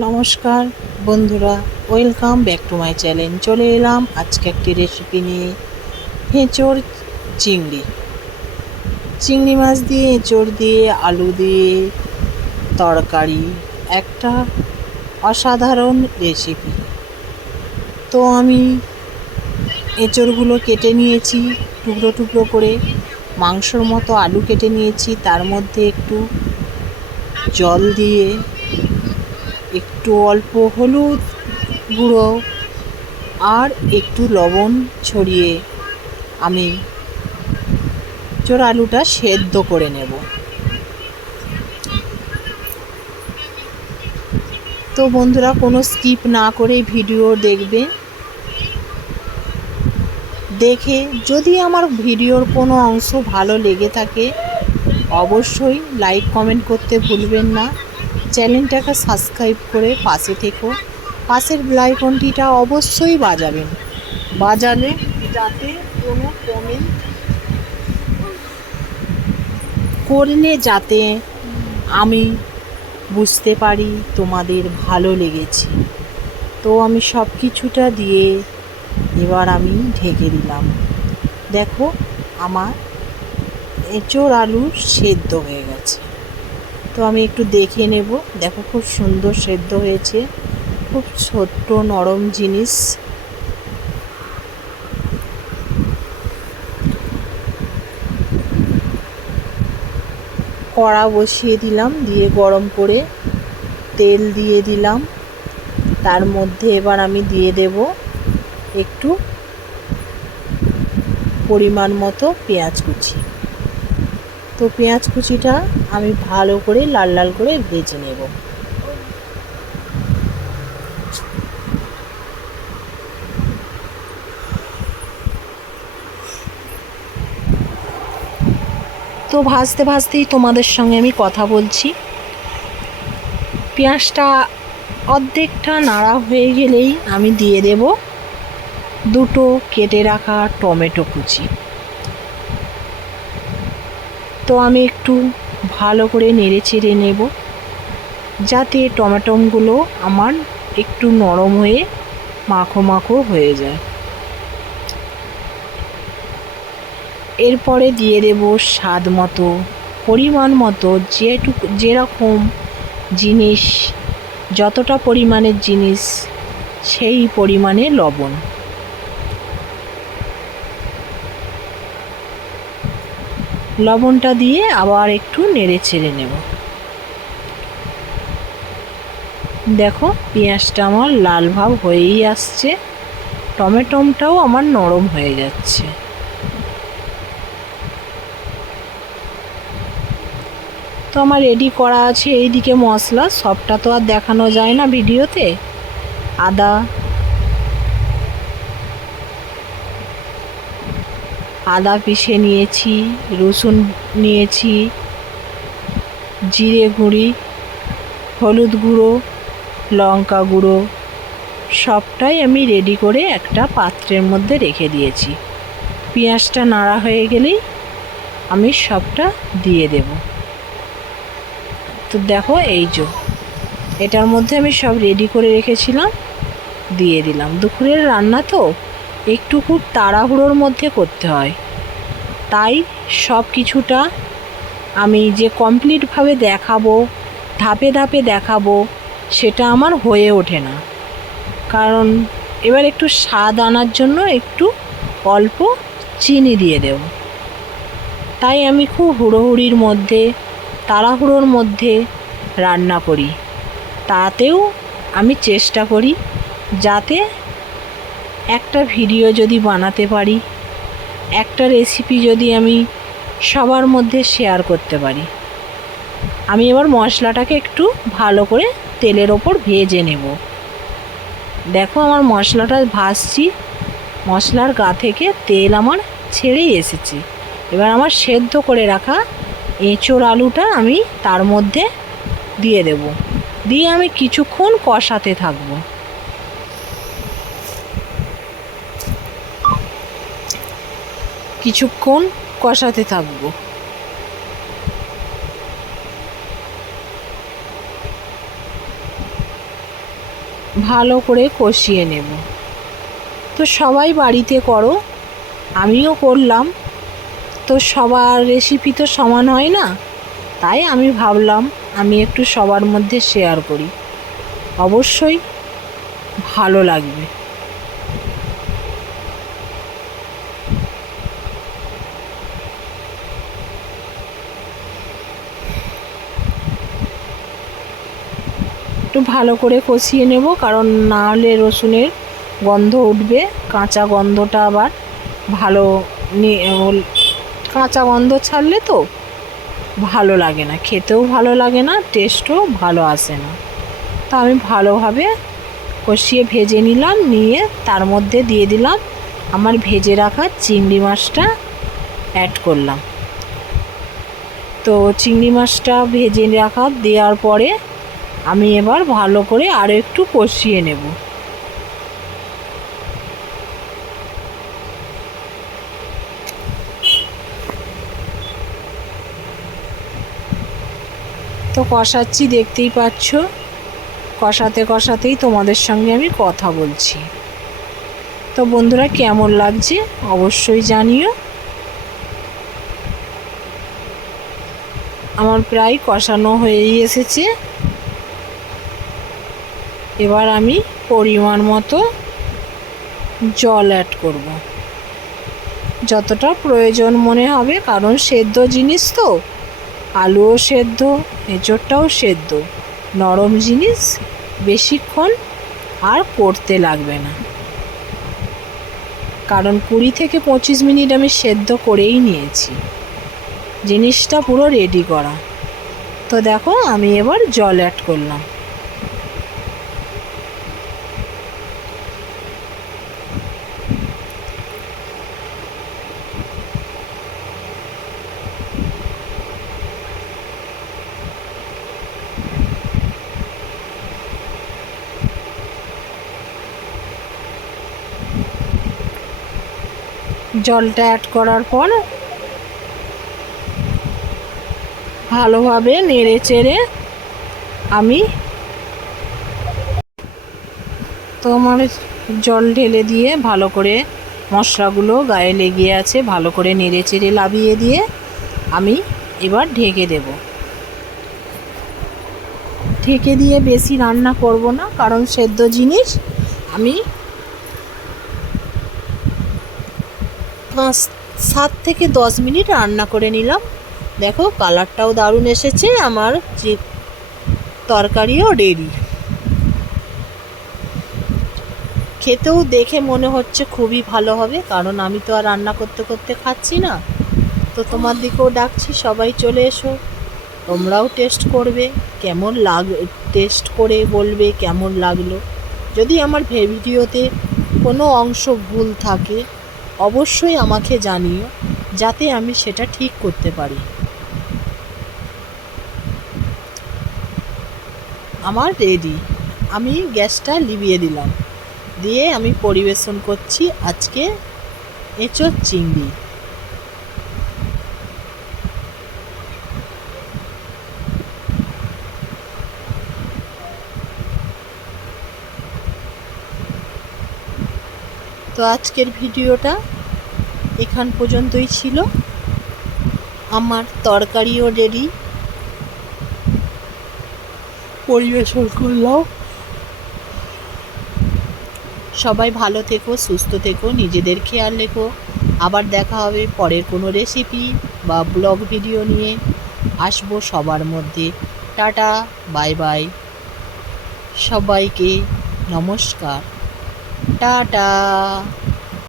নমস্কার, বন্ধুরা, welcome back to my channel. চলে এলাম আজকে একটি রেসিপি নিয়ে, এঁচোড় চিংড়ি। চিংড়ি মাছ দিয়ে এঁচোড় দিয়ে, আলু দিয়ে তরকারি, একটা অসাধারণ রেসিপি তো আমি এঁচোড়গুলো কেটে নিয়েছি, টুকরো টুকরো করে। মাংসর মতো আলু কেটে নিয়েছি, তার মধ্যে একটু জল দিয়ে একটু অল্প হলুদ গুঁড়ো আর একটু লবণ ছড়িয়ে আমি চোর আলুটা সেদ্ধ করে নেব। তো বন্ধুরা, কোনো স্কিপ না করে ভিডিও দেখবে। দেখে যদি আমার ভিডিওর কোনো অংশ ভালো লেগে থাকে, অবশ্যই লাইক কমেন্ট করতে ভুলবেন না। চ্যানেলটাকে সাবস্ক্রাইব করে পাশে থেকো। পাশের বেলাইকনটিটা অবশ্যই বাজাবেন। বাজালে যাতে কোনো কমেন্ট করলে যাতে আমি বুঝতে পারি তোমাদের ভালো লেগেছে। তো আমি সব কিছুটা দিয়ে এবার আমি ঢেকে দিলাম। দেখো, আমার এঁচোড় আলু সেদ্ধ হয়ে গেছে। তো আমি একটু দেখে নেব। দেখো খুব সুন্দর সেদ্ধ হয়েছে। খুব ছোট্ট নরম জিনিস। কড়া বসিয়ে দিলাম, দিয়ে গরম করে তেল দিয়ে দিলাম। তার মধ্যে এবার আমি দিয়ে দেব একটু পরিমাণ মতো পেঁয়াজ কুচি। তো পেঁয়াজ কুচিটা আমি ভালো করে লাল লাল করে ভেজে নেব। তো ভাজতে ভাজতেই তোমাদের সঙ্গে আমি কথা বলছি। পেঁয়াজটা অর্ধেকটা নাড়া হয়ে গেলেই আমি দিয়ে দেব দুটো কেটে রাখা টমেটো কুচি। তো আমি একটু ভালো করে নেড়ে চেড়ে নেব, যাতে টমেটোগুলো আমার একটু নরম হয়ে মাখো মাখো হয়ে যায়। এরপরে দিয়ে দেব স্বাদ মতো, পরিমাণ মতো যেটুকু, যেরকম জিনিস, যতটা পরিমাণের জিনিস, সেই পরিমাণে লবণ। লবণটা দিয়ে আবার একটু নেড়ে চেড়ে নেব। দেখো, পেঁয়াজটা আমার লাল ভাব হয়েই আসছে। টমেটোমটাও আমার নরম হয়ে যাচ্ছে। তো আমার রেডি করা আছে এইদিকে মশলা। সবটা তো আর দেখানো যায় না ভিডিওতে। আদা আদা পিষে নিয়েছি, রসুন নিয়েছি, জিরে গুঁড়ি, হলুদ গুঁড়ো, লঙ্কা গুঁড়ো, সবটাই আমি রেডি করে একটা পাত্রের মধ্যে রেখে দিয়েছি। পেঁয়াজটা নাড়া হয়ে গেলেই আমি সবটা দিয়ে দেব। তো দেখো এই যে, এটার মধ্যে আমি সব রেডি করে রেখেছিলাম, দিয়ে দিলাম। দুপুরের রান্না তো একটু খুব তাড়াহুড়োর মধ্যে করতে হয়। তাই সব কিছুটা আমি যে কমপ্লিটভাবে দেখাবো, ধাপে ধাপে দেখাবো, সেটা আমার হয়ে ওঠে না। কারণ এবার একটু স্বাদ আনার জন্য একটু অল্প চিনি দিয়ে দেব। তাই আমি খুব হুড়োহুড়ির মধ্যে, তাড়াহুড়োর মধ্যে রান্না করি। তাতেও আমি চেষ্টা করি যাতে একটা ভিডিও যদি বানাতে পারি, একটা রেসিপি যদি আমি সবার মধ্যে শেয়ার করতে পারি। আমি এবার মশলাটাকে একটু ভালো করে তেলের ওপর ভেজে নেব। দেখো আমার মশলাটা ভাজছি, মশলার গা থেকে তেল আমার ছেড়েই এসেছে। এবার আমার সেদ্ধ করে রাখা এঁচোড় আলুটা আমি তার মধ্যে দিয়ে দেব। দিয়ে আমি কিছুক্ষণ কষাতে থাকব। কিছুক্ষণ কষাতে থাকব। ভালো করে কষিয়ে নেব। তো সবাই বাড়িতে করো, আমিও করলাম। তো সবার রেসিপি তো সমান হয় না, তাই আমি ভাবলাম আমি একটু সবার মধ্যে শেয়ার করি। অবশ্যই ভালো লাগবে। একটু ভালো করে কষিয়ে নেব, কারণ না হলে রসুনের গন্ধ উঠবে। কাঁচা গন্ধটা আবার ভালো কাঁচা গন্ধ ছাড়লে তো ভালো লাগে না, খেতেও ভালো লাগে না টেস্টও ভালো আসে না। তো আমি ভালোভাবে কষিয়ে ভেজে নিলাম, নিয়ে তার মধ্যে দিয়ে দিলাম আমার ভেজে রাখা চিংড়ি মাছটা অ্যাড করলাম। তো চিংড়ি মাছটা ভেজে রাখা দেওয়ার পরে আমি এবার ভালো করে আরও একটু কষিয়ে নেব। তো কষাচ্ছি, দেখতেই পাচ্ছ। কষাতে কষাতেই তোমাদের সঙ্গে আমি কথা বলছি। তো বন্ধুরা, কেমন লাগছে অবশ্যই জানিও। আমার প্রায় কষানো হয়েই এসেছে। এবার আমি পরিমাণ মতো জল অ্যাড করব। যতটা প্রয়োজন মনে হবে, কারণ সেদ্ধ জিনিস তো। আলুও সেদ্ধ, এঁচোড়টাও সেদ্ধ। নরম জিনিস বেশিক্ষণ আর করতে লাগবে না। কারণ কুড়ি থেকে পঁচিশ মিনিট আমি সেদ্ধ করেই নিয়েছি। জিনিসটা পুরো রেডি করা। তো দেখো, আমি এবার জল অ্যাড করলাম। জলটা অ্যাড করার পর ভালোভাবে নেড়ে চেড়ে আমি তো আমার জল ঢেলে দিয়ে ভালো করে মশলাগুলো গায়ে লেগে আছে, ভালো করে নেড়ে চেড়ে লাবিয়ে দিয়ে আমি এবার ঢেকে দেব। ঢেকে দিয়ে বেশি রান্না করব না, কারণ সেদ্ধ জিনিস আমি পাঁচ সাত থেকে দশ মিনিট রান্না করে নিলাম। দেখো, কালারটাও দারুণ এসেছে। আমার যে তরকারিও রেডি খেতেও দেখে মনে হচ্ছে খুবই ভালো হবে, কারণ আমি তো আর রান্না করতে করতে খাচ্ছি না। তো তোমার দিকেও ডাকছি, সবাই চলে এসো। তোমরাও টেস্ট করবে, কেমন লাগ টেস্ট করে বলবে, কেমন লাগল। যদি আমার ভিডিওতে কোনো অংশ ভুল থাকে অবশ্যই আমাকে জানিও, যাতে আমি সেটা ঠিক করতে পারি। আমার রেডি। আমি গ্যাসটা লিভিয়ে দিলাম। দিয়ে আমি পরিবেশন করছি আজকে এঁচোর চিংড়ি। তো আজকের ভিডিওটা এখান পর্যন্তই ছিল। আমার তরকারিও রেডি পরিবেশন করলাম সবাই ভালো থেকো সুস্থ থেকো নিজেদের খেয়াল রেখো। আবার দেখা হবে পরের কোনো রেসিপি বা ব্লগ ভিডিও নিয়ে। আসব সবার মধ্যে। টাটা বাই বাই। সবাইকে নমস্কার। টাটা।